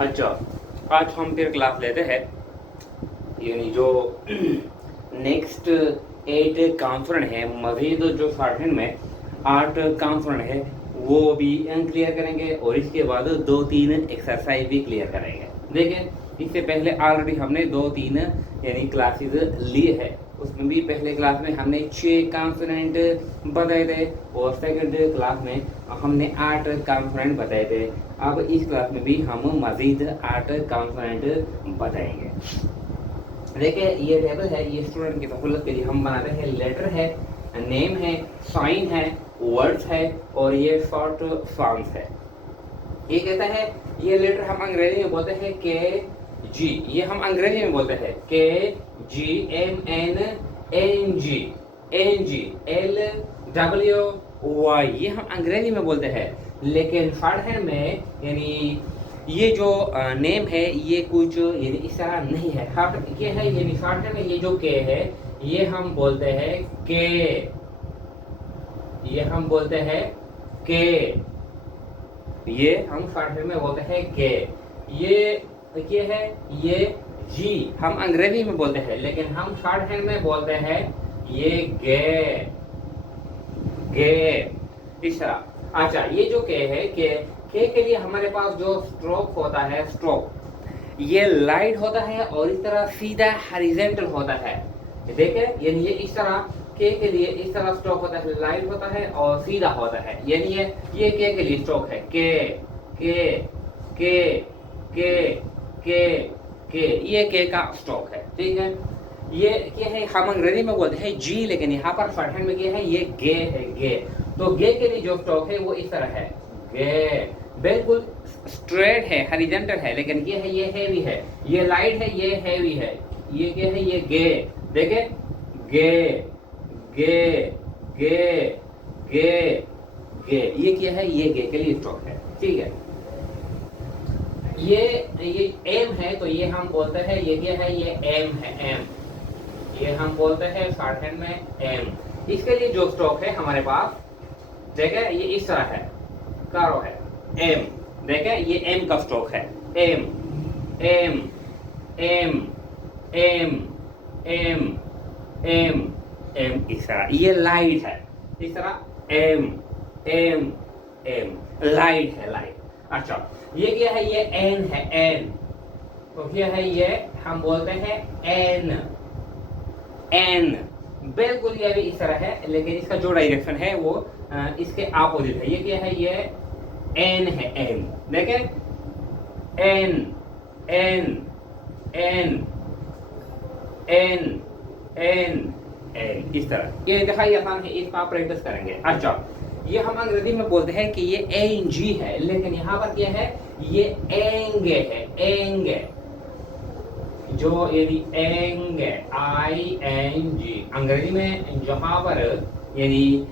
अच्छा, आज हम फिर क्लास लेते हैं, यानी जो नेक्स्ट 8 कॉन्फ्रेंट है, मजीद जो शॉर्टहैंड में 8 कॉन्फ्रेंट है वो भी क्लियर करेंगे और इसके बाद 2-3 एक्सरसाइज भी क्लियर करेंगे। देखिए, इससे पहले ऑलरेडी हमने 2-3 यानी क्लासेस लिए है। उसमें भी पहले क्लास में हमने 6 कॉन्फिडेंट बताए थे और सेकंड क्लास में हमने 8 कॉन्फिडेंट बताए थे। अब इस क्लास में भी हम मजीद 8 कॉन्फिडेंट बताएंगे। देखिए, ये टेबल है, ये स्टूडेंट की सहूलत के लिए हम बनाते हैं। लेटर है, नेम है, साइन है, वर्ड्स है और ये शॉर्ट फॉर्म्स है। ये कहता है, ये लेटर हम अंग्रेजी में बोलते हैं के जी, ये हम अंग्रेजी में बोलते हैं के G M N N G L W Y, ये हम अंग्रेजी में बोलते हैं। लेकिन शॉर्टहैंड में यानी ये जो नेम है ये कुछ यानी इस तरह नहीं है। हार्ट ये है, यानी शॉर्टहैंड में ये जो के है ये हम बोलते हैं के, ये हम बोलते हैं के, ये हम शॉर्टहैंड में बोलते हैं के। ये है, ये जी हम अंग्रेजी में बोलते हैं, लेकिन हम शॉर्टहैंड में बोलते हैं ये गे इस तरह। अच्छा, ये जो के है, के लिए हमारे पास जो स्ट्रोक होता है, स्ट्रोक ये लाइट होता है और इस तरह सीधा हॉरिजॉन्टल होता है। देखिए, यानी ये इस तरह के लिए इस तरह स्ट्रोक होता है, लाइट होता है और सीधा होता है। यानी ये के लिए स्ट्रोक है, के ये के का स्ट्रोक है। ठीक है, ये क्या है, हम अंग्रेजी में बोलते हैं जी, लेकिन यहाँ पर शॉर्टहैंड में क्या है, ये गे है, गे। तो गे के लिए जो स्ट्रोक है वो इस तरह है, गे, बिल्कुल स्ट्रेट है, हॉरिजॉन्टल है। लेकिन ये है, ये हैवी है, ये लाइट है, ये हैवी है। ये क्या है, ये गे। देखे, गे गे गे गे गे, ये क्या है, ये गे के लिए स्ट्रोक है। ठीक है, ये एम है, तो ये हम बोलते हैं, ये क्या है, ये एम है, एम, ये हम बोलते हैं शॉर्टहैंड में एम। इसके लिए जो स्ट्रोक है हमारे पास, देखे, ये इस तरह है, कारो है, एम। देखे, ये एम का स्ट्रोक है, M M M M M M M, इस तरह। ये लाइट है, इस तरह, एम एम एम, लाइट है, लाइट। अच्छा, ये क्या है, ये एन है, एन। तो क्या है, ये हम बोलते हैं एन, एन, बिल्कुल ये भी इस तरह है, लेकिन इसका जो डायरेक्शन है वो इसके ऑपोजिट है। ये क्या है, ये एन है, एन। देखें, N N N N N N, इस तरह। ये दिखाई आसान है, इसका आप प्रैक्टिस करेंगे। अच्छा, ये हम अंग्रेजी में बोलते हैं कि ये एन जी है, लेकिन यहाँ पर क्या है, ये एंगे है, एंगे, जो यदि एंगे, आई एन जी, अंग्रेजी में जहाँ पर यानी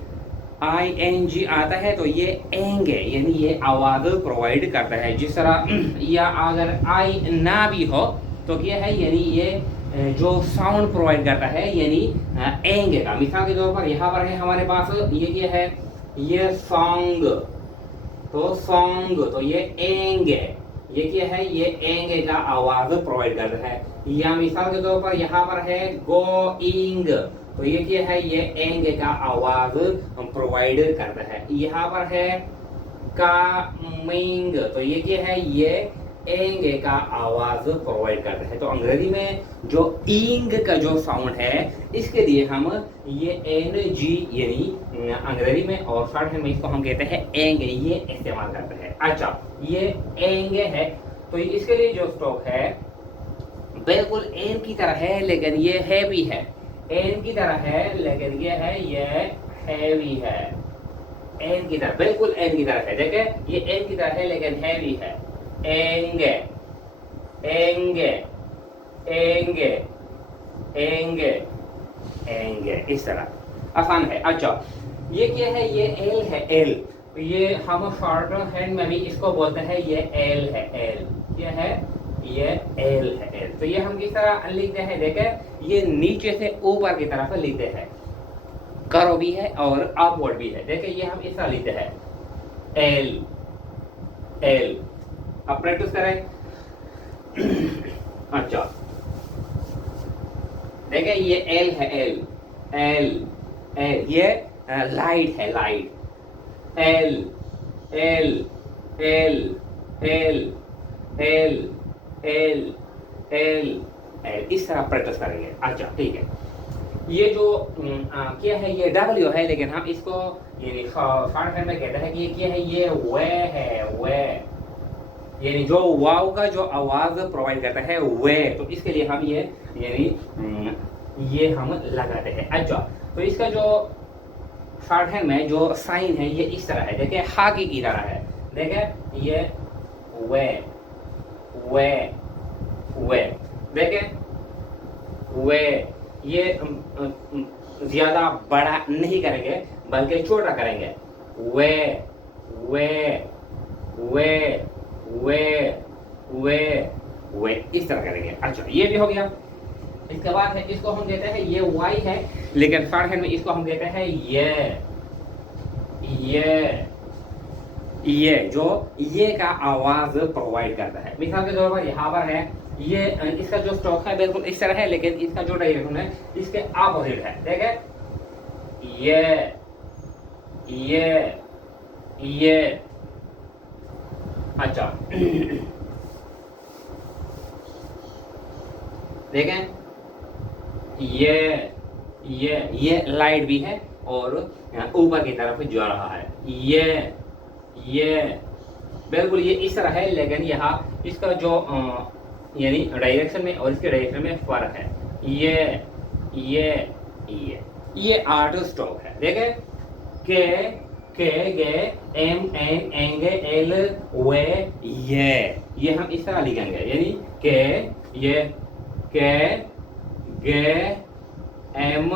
आई एन जी आता है तो ये एंगे, यानी ये आवाज प्रोवाइड करता है। जिस तरह या अगर आई ना भी हो तो क्या है, यानी ये जो साउंड प्रोवाइड करता है, यानी एंगे का। मिसाल के तौर पर यहाँ पर है हमारे पास, ये क्या है, ये सॉन्ग, तो सॉन्ग, तो ये एंगे, ये क्या है, ये एंगे का आवाज प्रोवाइड करता है। या मिसाल के तौर पर यहाँ पर है गोइंग, तो ये क्या है, ये एंगे का आवाज प्रोवाइड करता है। यहाँ पर है कमिंग, तो ये क्या है, ये एंगे का आवाज प्रोवाइड करता है। तो अंग्रेजी में जो इंग का जो साउंड है, इसके लिए हम ये एन जी यानी अंग्रेजी में और शॉर्टहैंड में इसको हम कहते हैं एंगे, ये इस्तेमाल करते हैं। अच्छा, ये एंगे है, तो इसके लिए जो स्ट्रोक है बिल्कुल एन की तरह है, लेकिन ये हैवी है, एन की तरह है, लेकिन ये है, ये हैवी है, एन की तरह, बिल्कुल एन की तरह है। देखे, ये एन की तरह है लेकिन हैवी है, एंगे एंगे एंगे एंगे एंगे, इस तरह आसान है। अच्छा, ये क्या है, ये एल है, एल, तो ये हम शॉर्ट हैंड में भी इसको बोलते हैं, ये एल है, एल, ये है, ये एल है, एल। तो ये हम किस तरह लिखते हैं, देखे, ये नीचे से ऊपर की तरफ लिखते हैं, करो भी है और अपवर्ड भी है। देखिए, ये हम इस तरह लिखते हैं, एल एल। अब प्रैक्टिस करें, अच्छा देखिए ये एल है, एल एल एल, ये लाइट है, light. L L L L L L L L, इस तरह प्रैक्टिस करेंगे। अच्छा ठीक है, ये जो क्या है, ये डब्ल्यू है, लेकिन हम इसको ये शॉर्टहैंड में कहते हैं कि ये क्या है, ये वे है, वे, यानी जो वाव का जो आवाज प्रोवाइड करता है वे, तो इसके लिए हम ये यानी ये हम लगाते हैं। अच्छा तो इसका जो शॉर्टहैंड में जो साइन है ये इस तरह है, देखिए हा की तरह है, देखिए ये वे वे वे, देखिए वे, ये ज्यादा बड़ा नहीं करेंगे बल्कि छोटा करेंगे, वे वे वे वे वे वे, इस तरह करेंगे। अच्छा ये भी हो गया। इसके बाद है, इसको हम कहते हैं ये वाई है, लेकिन शॉर्टहैंड में इसको हम कहते हैं ये जो ये का आवाज प्रोवाइड करता है। मिसाल के तौर पर यहाँ पर है ये, इसका जो स्ट्रोक है बिल्कुल इस तरह है, लेकिन इसका जो डायरेक्शन है इसके ऑपोजिट है, देखें ये अच्छा देखें ये लाइट भी है और ऊपर की तरफ जा रहा है, ये बिल्कुल ये इस तरह है, लेकिन यहाँ इसका जो यानी डायरेक्शन में और इसके डायरेक्शन में फर्क है। ये आठ स्ट्रोक है, देखे के गे एम एन एंगे एल वे ये हम इस तरह लिखेंगे, यानी के ये के गे एम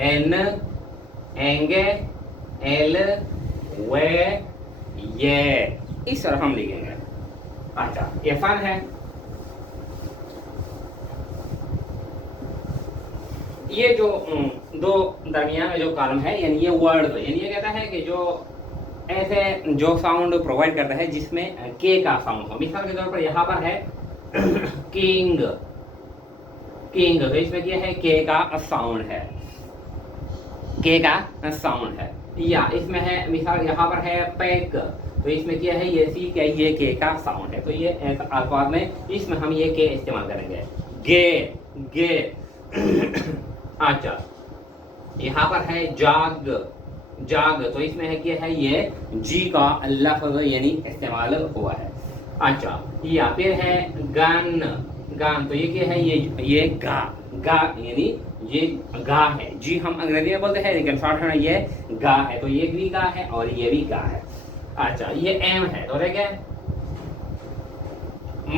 एन एंगे एल वे ये, इस तरह हम लिखेंगे। अच्छा ये फन है। ये जो दो दरमियान में जो कॉलम है, यानी ये वर्ड, यानी ये कहता है कि जो ऐसे जो साउंड प्रोवाइड करता है जिसमें के का साउंड हो। मिसाल के तौर पर यहाँ पर है किंग, किंग, तो इसमें क्या है, के का साउंड है, के का साउंड है। या इसमें है, मिसाल यहाँ पर है पैक, तो इसमें क्या है, ये सी, ये के का साउंड है, तो ये अल्फाज में इसमें हम ये के इस्तेमाल करेंगे, गे अच्छा यहाँ पर है जाग, तो इसमें है क्या है, ये जी का लफ्ज यानी इस्तेमाल हुआ है। अच्छा या फिर है गन, तो ये क्या है, ये गा यानी ये गा है, जी हम अंग्रेजी में बोलते हैं, लेकिन शॉर्टहैंड में ये गा है, तो ये भी गा है और ये भी गा है। अच्छा ये एम है, तो देखिए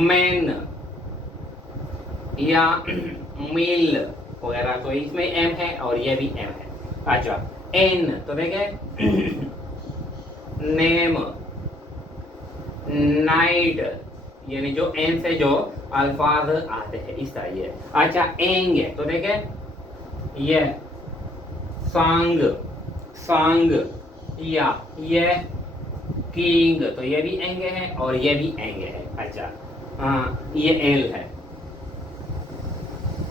मैन या मिल वगैरह, तो इसमें एम है और ये भी एम है। अच्छा एन, तो देखिए नेम, नाइट, यानी जो एन से जो अल्फाज आते हैं इस तरह ये। अच्छा एंग, तो देखिए ये सांग या ये किंग, तो ये भी एंग है और ये भी एंग है। अच्छा हाँ ये एल है,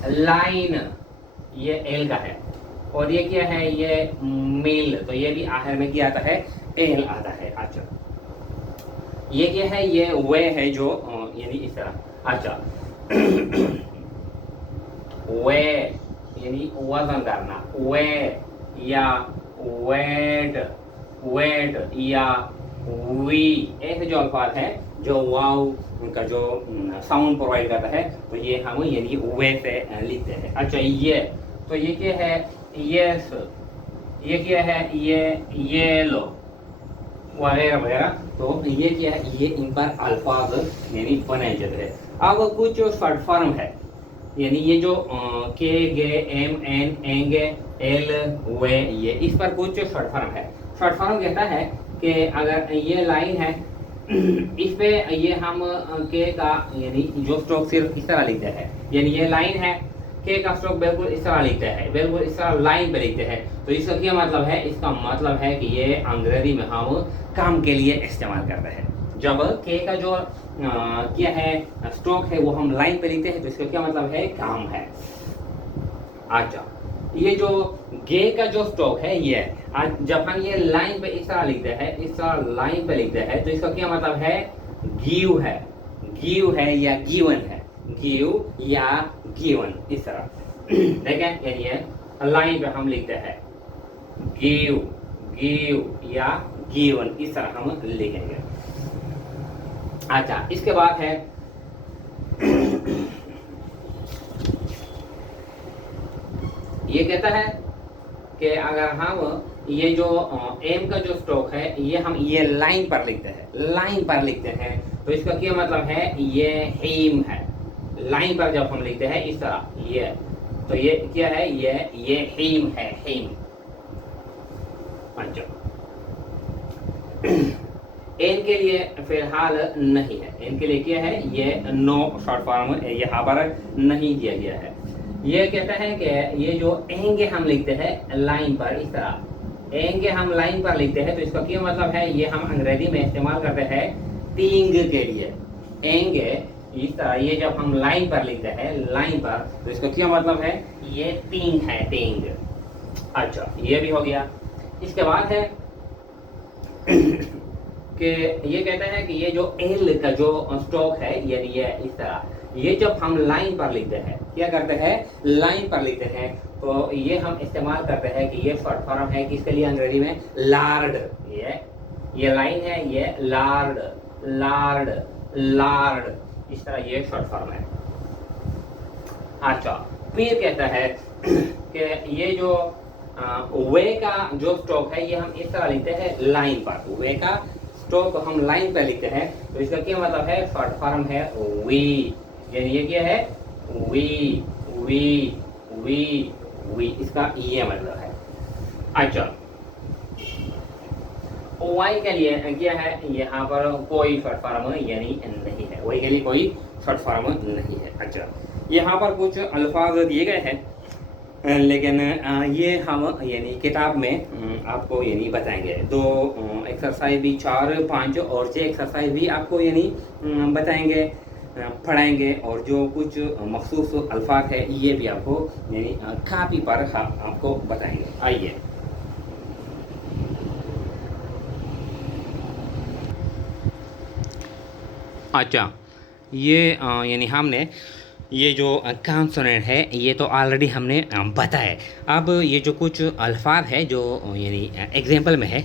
लाइन ये एल का है, और ये क्या है, ये मिल, तो ये भी आखिर में क्या आता है, एल आता है। अच्छा ये क्या है, ये वे है जो यानी इस तरह। अच्छा वे यानी वजन करना, वे या वेट या वी, ऐसे जो अल्फाज है जो वाव उनका जो साउंड प्रोवाइड करता है, तो ये हम यानी वे से लिखते हैं। अच्छा ये, तो ये क्या है, यस, ये क्या है, ये लो वगैरह वगैरह, तो ये क्या है, ये इन पर अल्फाज यानी बनाए जाते हैं। अब कुछ शॉर्ट फॉर्म है, यानी ये जो के गे एम एन एंगे एल वे ये, इस पर कुछ शॉर्ट फॉर्म है। शॉर्ट फॉर्म कहता है कि अगर ये लाइन है इस पे ये हम के का यानी जो स्ट्रोक सिर्फ इस तरह लिखते हैं, यानी ये लाइन है, के का स्ट्रोक बिल्कुल इस तरह लिखते हैं, बिल्कुल इस तरह लाइन पे लिखते हैं, तो इसका क्या मतलब है, इसका मतलब है कि ये अंग्रेजी में हम काम के लिए इस्तेमाल करते हैं। जब के का जो क्या है स्ट्रोक है वो हम लाइन पे लिखते हैं, तो इसका क्या मतलब है काम है। अच्छा, ये जो गे का जो स्ट्रोक है ये आज जब हम ये लाइन पे इस तरह लिखते हैं, इस तरह लाइन पे लिखते हैं, तो इसका क्या मतलब है गिव है, गिव है या गिवन है, गिव या गिवन इस तरह देखें, यानी ये लाइन पे हम लिखते हैं गिव, गिव या गिवन इस तरह हम लिखेंगे। अच्छा, इसके बाद है ये कहता है कि अगर हम ये जो एम का जो स्ट्रोक है ये हम ये लाइन पर लिखते हैं, लाइन पर लिखते हैं, तो इसका क्या मतलब है ये हेम है। लाइन पर जब हम लिखते हैं इस तरह ये, तो ये क्या है ये हेम है, हेम। अच्छा, एन के लिए फिलहाल नहीं है, एन के लिए क्या है ये नो शॉर्ट फॉर्म यहाँ पर नहीं दिया गया है। ये कहता है कि ये जो एंगे हम लिखते हैं लाइन पर इस तरह, एंगे हम लाइन पर लिखते हैं, तो इसका क्या मतलब है ये हम अंग्रेजी में इस्तेमाल करते हैं तींग के लिए। एंगे इस तरह ये जब हम लाइन पर लिखते हैं लाइन पर, तो इसका क्या मतलब है ये तींग है, तींग। अच्छा, ये भी हो गया। इसके बाद है कि ये कहता है कि ये जो एल का जो स्ट्रोक है यानी ये इस तरह, ये जब हम लाइन पर लिखते हैं क्या करते हैं लाइन पर लिखते हैं, तो ये हम इस्तेमाल करते हैं कि ये शॉर्ट फॉर्म है किसके लिए अंग्रेजी में लार्ड। ये लाइन है ये लार्ड, लार्ड, लार्ड इस तरह ये शॉर्ट फॉर्म है। अच्छा, फिर कहता है कि ये जो वे का जो स्ट्रोक है ये हम इस तरह लिखते हैं लाइन पर, वे का स्ट्रोक हम लाइन पर लिखते हैं, तो इसका क्या मतलब है शॉर्ट फॉर्म है वी, यानी ये क्या है वी, वी, वी, वी इसका ये मतलब है। अच्छा, वाई के लिए क्या है यहाँ पर कोई शॉर्ट फॉर्म यानी नहीं है, वाई के लिए कोई शॉर्ट फॉर्म नहीं है। अच्छा, यहाँ पर कुछ अल्फाज दिए गए हैं लेकिन ये हम यानी किताब में आपको यानी बताएंगे। दो एक्सरसाइज भी 4, 5 और 6 एक्सरसाइज भी आपको यानी बताएंगे, पढ़ाएंगे, और जो कुछ मखसूस अल्फाज है ये भी आपको यानी कापी पर आपको बताएंगे। आइए, अच्छा, ये यानी हमने ये जो कॉन्सोनेंट है ये तो ऑलरेडी हमने बताया। अब ये जो कुछ अल्फाज है जो यानी एग्जाम्पल में है,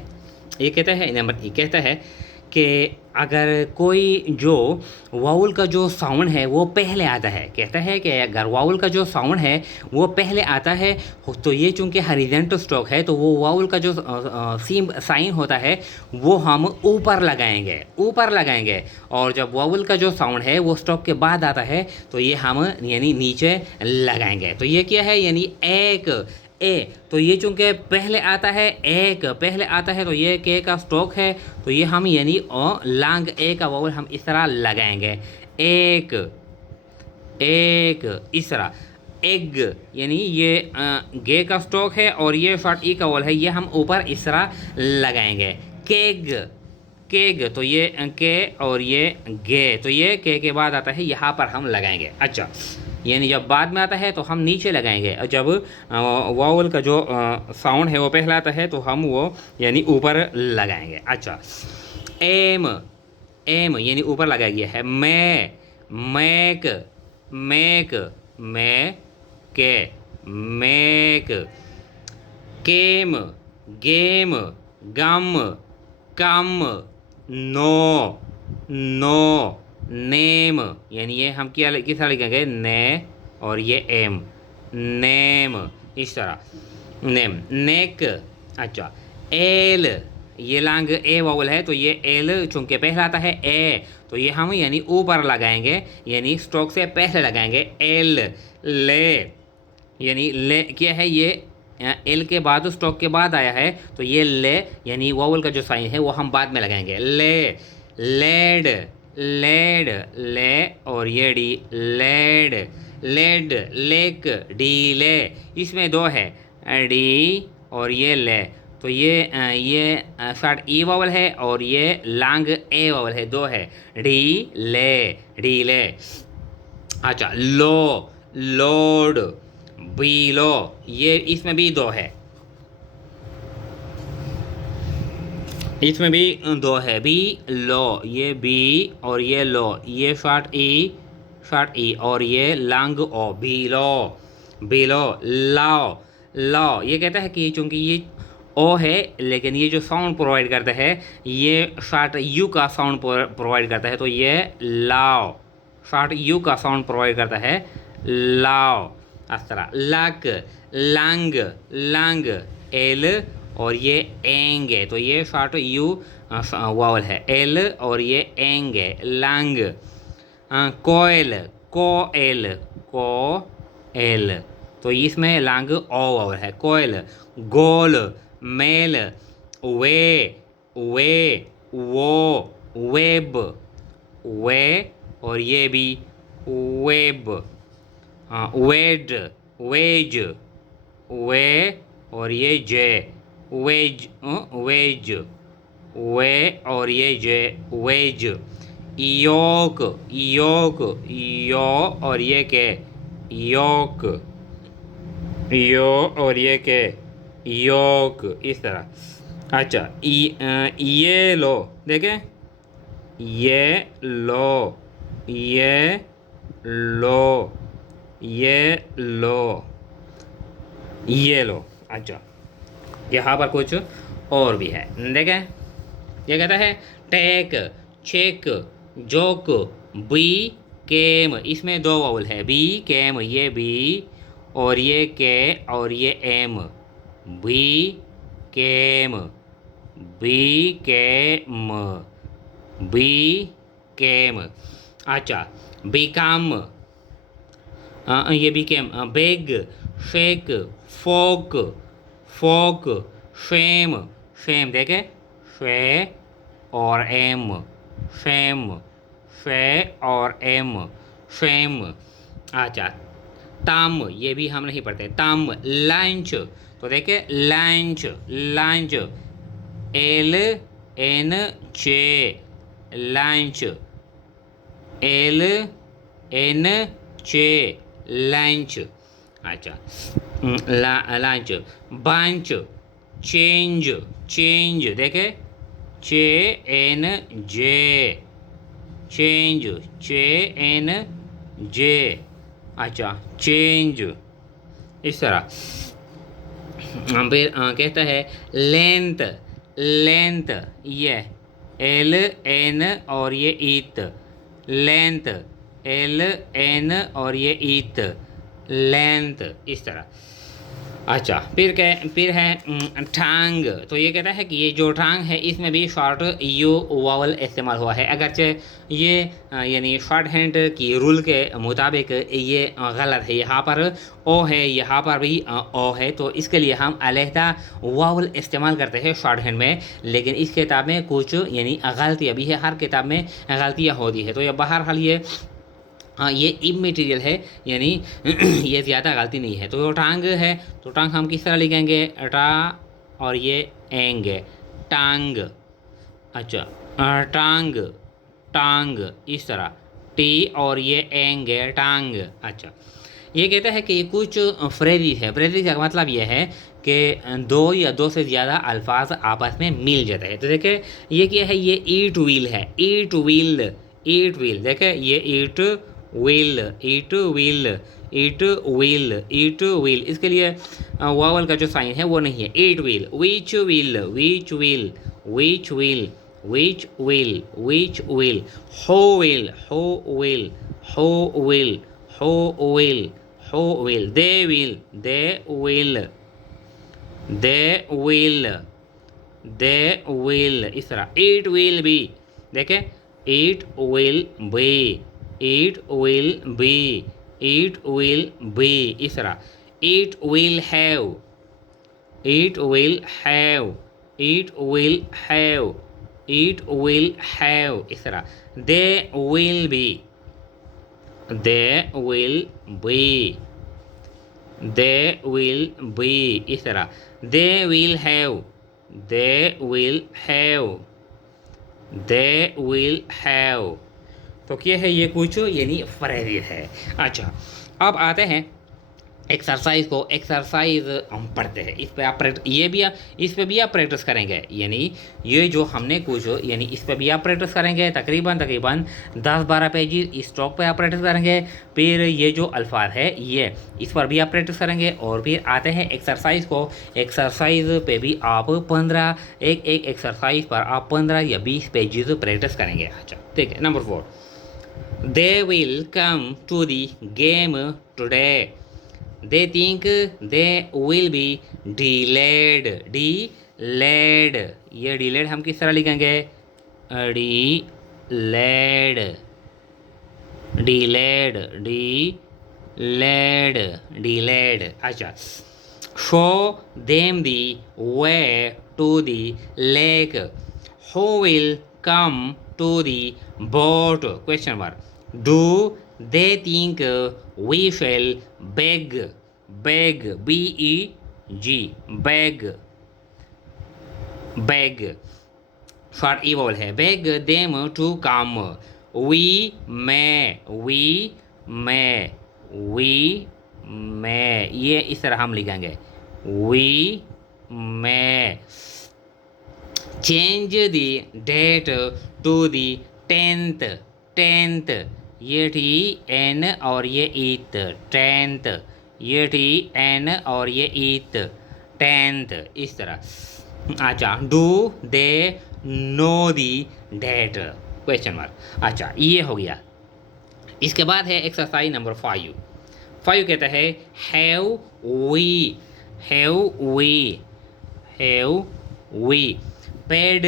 ये कहता है नंबर, ये कहता है कि अगर कोई जो वाउल का जो साउंड है वो पहले आता है, कहता है कि अगर वाउल का जो साउंड है वो पहले आता है, तो ये चूँकि हॉरिजॉन्टल स्ट्रोक है तो वो वाउल का जो सीम साइन होता है वो हम ऊपर लगाएंगे, ऊपर लगाएंगे, और जब वाउल का जो साउंड है वो स्ट्रोक के बाद आता है तो ये हम यानी नीचे लगाएंगे। तो ये क्या है यानी एक ए, तो ये चूँकि पहले आता है, एक पहले आता है, तो ये के का स्ट्रोक है, तो ये हम यानी लांग ए का वावल हम इस तरह लगाएंगे, एक, एक इस तरह। एग यानी ये गे का स्ट्रोक है और ये शॉर्ट ई का वावल है, ये हम ऊपर इस तरह लगाएंगे। केग, केग, तो ये के और ये गे, तो ये के बाद आता है, यहाँ पर हम लगाएंगे। अच्छा, यानी जब बाद में आता है तो हम नीचे लगाएंगे, और जब वावल का जो साउंड है वो पहला आता है तो हम वो यानी ऊपर लगाएंगे। अच्छा, एम, एम यानी ऊपर लगाया गया है। मैं, मैक, मैक, मैं के, मैक। केम, गेम, गम, कम। नो, नो, नेम, यानी ये हम क्या किस तरह लिखेंगे ने, और ये एम, नेम इस तरह, नेम। नेक, अच्छा। एल, ये लांग ए वावल है, तो ये एल चूँकि पहला आता है ए, तो ये हम यानी ऊपर लगाएंगे, यानी स्ट्रोक से पहले लगाएंगे। एल, ले, यानी ले क्या है ये एल के बाद स्ट्रोक के बाद आया है, तो ये ले यानी वावल का जो साइन है वो हम बाद में लगाएंगे। ले, लेड, लेड, ले और ये D, led, led, lake, D ले, इसमें दो है डी और ये ले, तो ये शॉर्ट ई वावल है और ये लॉन्ग ए वावल है, दो है। ढी ले, ढीले। अच्छा, लो, लोड, बीलो, ये इसमें भी दो है, इसमें भी दो है। बी लो, ये बी और ये लो, ये शॉर्ट ई और ये लॉन्ग ओ, बीलो, बीलो। लाओ, लाओ, ये कहता है कि चूंकि ये ओ है लेकिन ये जो साउंड प्रोवाइड करता है ये शॉर्ट यू का साउंड प्रोवाइड करता है, तो ये लाओ, शॉर्ट यू का साउंड प्रोवाइड करता है, लाओ। इस तरह लक, लंग, लंग, एल और ये एंग है, तो ये शॉर्ट यू वावल है, एल और ये एंग है, लंग। कोयल, कोएल, कोएल, तो इसमें लंग ओ वावल है, कोयल। गोल, मेल, वे, वे, वो, वेब, वे और ये भी वेब। वेड, वेज, वे और ये जे, वेज, वेज, वे और ये जे, वेज। योक, योक, यो और ये के, योक, यो और ये के, योक, इस तरह। अच्छा, ये लो, देखें, ये लो, ये लो, ये लो, ये लो। अच्छा, यहाँ पर कुछ और भी है, देखें। ये कहता है टेक, चेक, जोक, बी केम, इसमें दो वावल है, बी केम, ये बी और ये के और ये एम, बी केम, बी केम, बी केम। अच्छा, बिकम, ये बिकेम, बेग, शेक, फोक, फोक, शेम, शेम, देखे, शे और एम, शेम, शे और एम, शेम। अच्छा, तम, ये भी हम नहीं पढ़ते, तम, लंच, तो देखे लंच, लंच, एल एन चे, लंच, एल एन चे, लंच। अच्छा, लंच। बंच, चेंज, चेंज, देखे, चे एन जे, चेंज, चे एन जे। अच्छा, चेंज, इस तरह। फिर कहता है लेंथ, लेंथ, ये एल एन और ये ईत, लेंथ, एल एन और ये ईत, लेंथ, इस तरह। अच्छा, फिर है टांग, तो ये कहता है कि ये जो टांग है इसमें भी शॉर्ट यू वावल इस्तेमाल हुआ है, अगरचे ये यानी शॉर्ट हैंड की रूल के मुताबिक ये गलत है, यहाँ पर ओ है, यहाँ पर भी ओ है, तो इसके लिए हम अलहदा वावल इस्तेमाल करते हैं शॉर्ट हैंड में, लेकिन इस किताब में कुछ यानी गलतियाँ भी है, हर किताब में गलतियाँ होती है, तो ये बहरहाल ये इमटेरियल है, यानी ये ज़्यादा गलती नहीं है। तो टांग है, तो टांग हम किस तरह लिखेंगे, टा और ये एंग, टांग। अच्छा, टांग, टांग, इस तरह, टी और ये एंग, टांग। अच्छा, ये कहता है कि कुछ फ्रेजेस है, फ्रेजेस का मतलब ये है कि दो या दो से ज़्यादा अल्फाज आपस में मिल जाते हैं। तो देखे ये क्या है, ये ईट व्हील है, ईट व्हील, ईट व्हील, देखे ये ईट व्हील, ईट व्हील, ईट व्हील, ईट व्हील, इसके लिए वावल का जो साइन है वो नहीं है, ईट व्हील। विच व्हील, विच व्हील, विच व्हील, विच व्हील, विच व्हील। हो व्हील, हो व्हील, हो व्हील, हो व्हील, हो व्हील। दे व्हील, दे व्हील, दे व्हील, दे व्हील, इस तरह। इट विल बी, देखे, it will be, it will be, it will be, इस तरह। It will have, it will have, it will have, it will have, इस तरह। दे will B, they will B, they will B, इस तरह। They will have, they will have, they will have. तो क्या है ये कुछ यानी फ्रेजेस है। अच्छा, अब आते हैं एक्सरसाइज को। एक्सरसाइज हम पढ़ते हैं, इस पे आप ये भी इस पे भी आप प्रैक्टिस करेंगे। यानी ये जो हमने कुछ यानी इस पे भी आप प्रैक्टिस करेंगे, तकरीबन तकरीबन 10-12 पेजेस इस टॉक पे आप प्रैक्टिस करेंगे। फिर ये जो अल्फाज है ये इस पर भी आप प्रैक्टिस करेंगे। और फिर आते हैं एक्सरसाइज को। एक्सरसाइज पे भी आप 15 एक एक एक्सरसाइज पर आप 15 या 20 पेजेस प्रैक्टिस करेंगे। अच्छा ठीक है। Number 4, they will come to the game today, they think they will be delayed, delayed। ये delayed हम किस तरह लिखेंगे? delayed, delayed, delayed, delayed। अच्छा, show them the way to the lake, who will come to the boat, question mark। do they think we shall beg, beg, B-E-G, beg, beg short E vowel है, beg them to come, we may, we may, we may ये इस तरह हम लिखेंगे, we may change the date to the 10th, 10th ये T N और ये ईथ, 10th ये टी एन और ये ईथ, 10th इस तरह। अच्छा, do they know the date, question mark. अच्छा ये हो गया। इसके बाद है एक्सरसाइज नंबर 5। 5 कहता है have we, have we, have we paid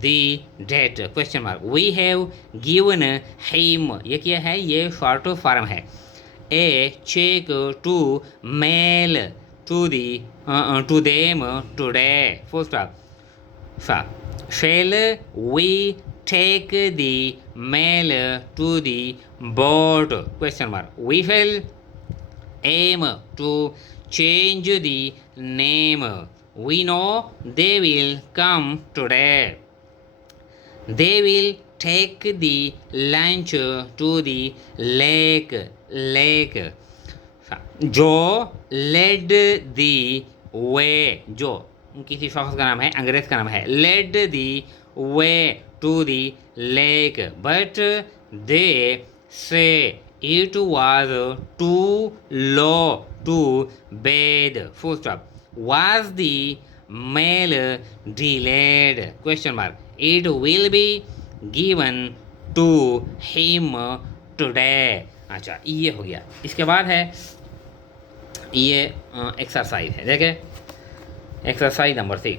the date, question mark. We have given him, ये क्या है? ये शॉर्ट फॉर्म है। A cheque to mail to the to them today, full stop. Shall we take the mail to the board, question mark. We shall aim to change the name, we know they will come today, they will take the lunch to the lake, lake। जो led the way, जो किसी शख्स का नाम है, अंग्रेज का नाम है, led the way to the lake, but they say it was too low to bathe, full stop। was the mail delayed, question mark। it will be given to him today। अच्छा ये हो गया। इसके बाद है ये एक्सरसाइज है, देखे एक्सरसाइज नंबर 6।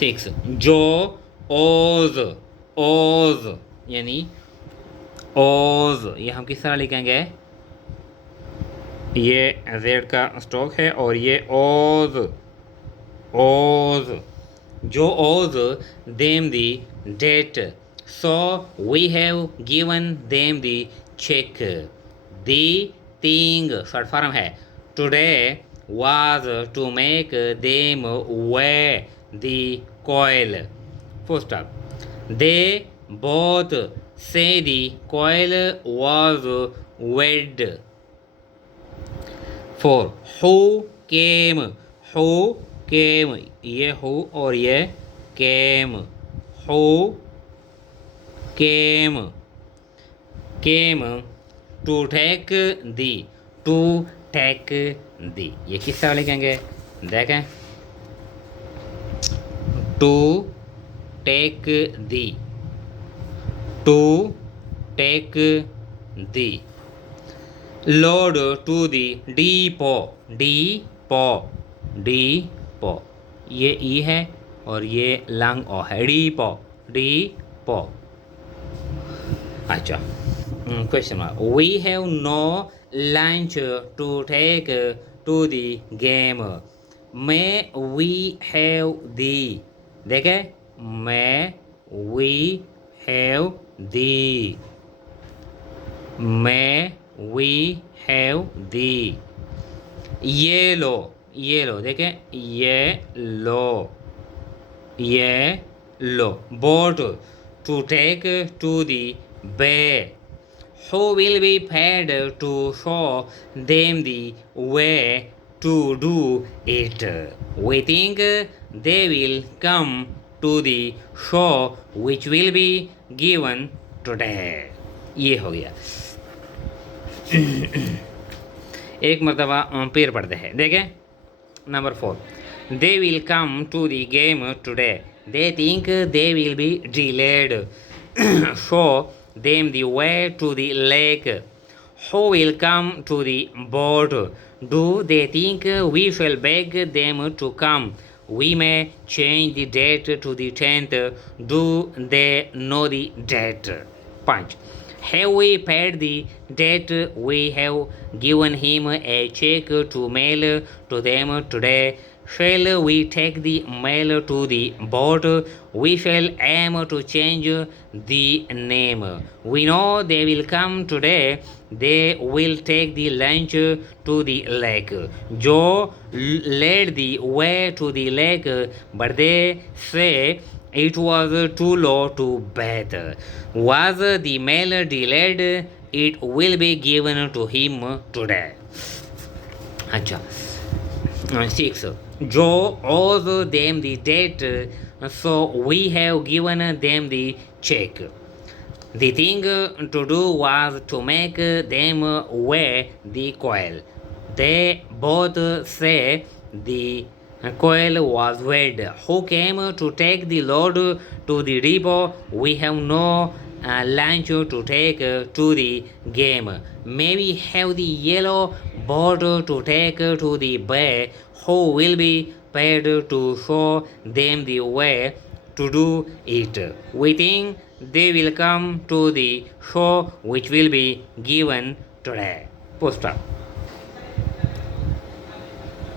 6 जो ओज, ओज यानी ओज ये हम किस तरह लिखेंगे? ये जेड का स्टॉक है और ये ओज, ओज। जो owes them the date, so we have given them the cheque. The thing short form है, today was to make them way the coil, full stop। they both say the coil was wed। 4 who came, who came ये who और ये came, who came, came to take the, to take the ये किस तरह लिखेंगे? देखें, to take the, to take the load to the depot, depot, depot ये ई है और ये लंग ओ है, depot, depot। अच्छा question mark. we have no lunch to take to the game, may we have the, देखे may we have the, may we have the yellow, yellow देखें yellow, yellow boat to take to the bay, who will be paid to show them the way to do it. We think they will come to the show which will be given today. ये हो गया। एक मरतबा पेड़ पढ़ते हैं, देखें number 4, they will come to the game today, they think they will be delayed, show them the way to the lake, who will come to the boat, do they think we shall beg them to come, we may change the date to the 10th, do they know the date. 5, have we paid the debt, we have given him a check to mail to them today, shall we take the mail to the boat, we shall aim to change the name, we know they will come today, they will take the lunch to the lake. Joe led the way to the lake, but they say it was too low to bathe. Was the mail delayed? It will be given to him today. अच्छा 6, Joe owes them the debt, so we have given them the check. The thing to do was to make them weigh the coil. They both say the coil was weighed. Who came to take the load to the depot? We have no lunch to take to the game. Maybe have the yellow boat to take to the bay. Who will be paid to show them the way to do it? We think they will come to the show which will be given today. Post up.